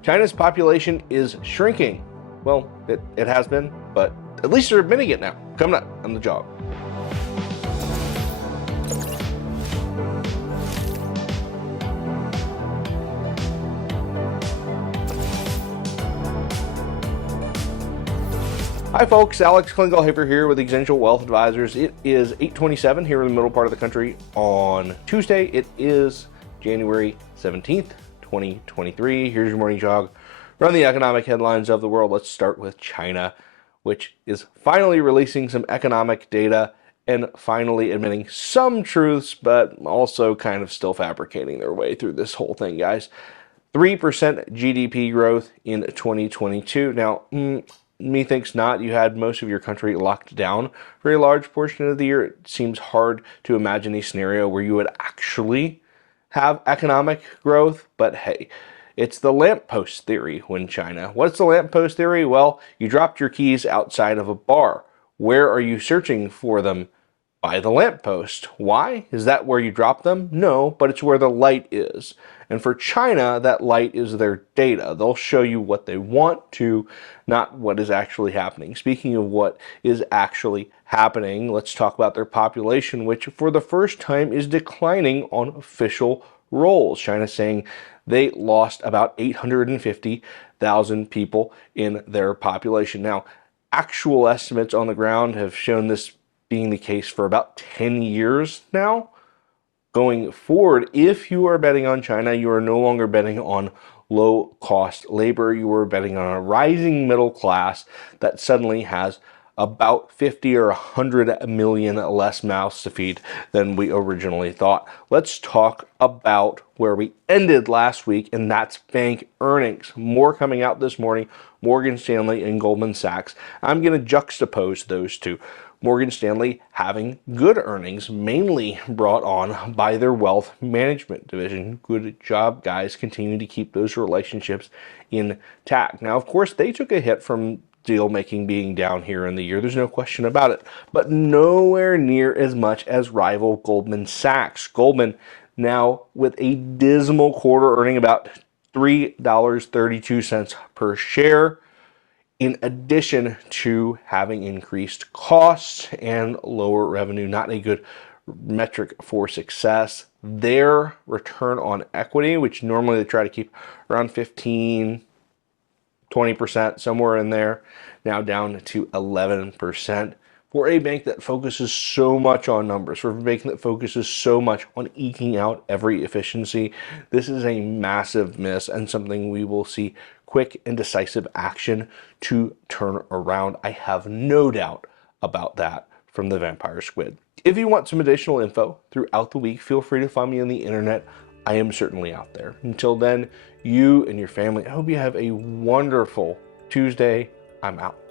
China's population is shrinking. Well, it has been, but at least they're admitting it now. Coming up on the job. Hi folks, Alex Klingelhoeffer here with Exencial Wealth Advisors. It is 8:27 here in the middle part of the country on Tuesday. It is January 17th, 2023. Here's your morning jog. Run the economic headlines of the world. Let's start with China, which is finally releasing some economic data and finally admitting some truths, but also kind of still fabricating their way through this whole thing, guys. 3% GDP growth in 2022. Now, methinks not. You had most of your country locked down for a large portion of the year. It seems hard to imagine a scenario where you would actually have economic growth, but hey, it's the lamppost theory when China. What's the lamppost theory? Well, you dropped your keys outside of a bar. Where are you searching for them? By the lamppost. Why? Is that where you drop them? No, but it's where the light is. And for China, that light is their data. They'll show you what they want to, not what is actually happening. Speaking of what is actually happening, let's talk about their population, which for the first time is declining on official rolls. China saying they lost about 850,000 people in their population. Now, actual estimates on the ground have shown this being the case for about 10 years now. Going forward, if you are betting on China, you are no longer betting on low-cost labor. You are betting on a rising middle class that suddenly has about 50 or 100 million less mouths to feed than we originally thought. Let's talk about where we ended last week, and that's bank earnings. More coming out this morning, Morgan Stanley and Goldman Sachs. I'm going to juxtapose those two. Morgan Stanley having good earnings, mainly brought on by their wealth management division. Good job, guys. Continue to keep those relationships intact. Now, of course, they took a hit from deal making being down here in the year. There's no question about it, but nowhere near as much as rival Goldman Sachs. Goldman now with a dismal quarter earning about $3.32 per share. In addition to having increased costs and lower revenue, not a good metric for success. Their return on equity, which normally they try to keep around 15, 20%, somewhere in there, now down to 11%. For a bank that focuses so much on numbers, for a bank that focuses so much on eking out every efficiency, this is a massive miss and something we will see quick and decisive action to turn around. I have no doubt about that from the vampire squid. If you want some additional info throughout the week, feel free to find me on the internet. I am certainly out there. Until then, you and your family, I hope you have a wonderful Tuesday. I'm out.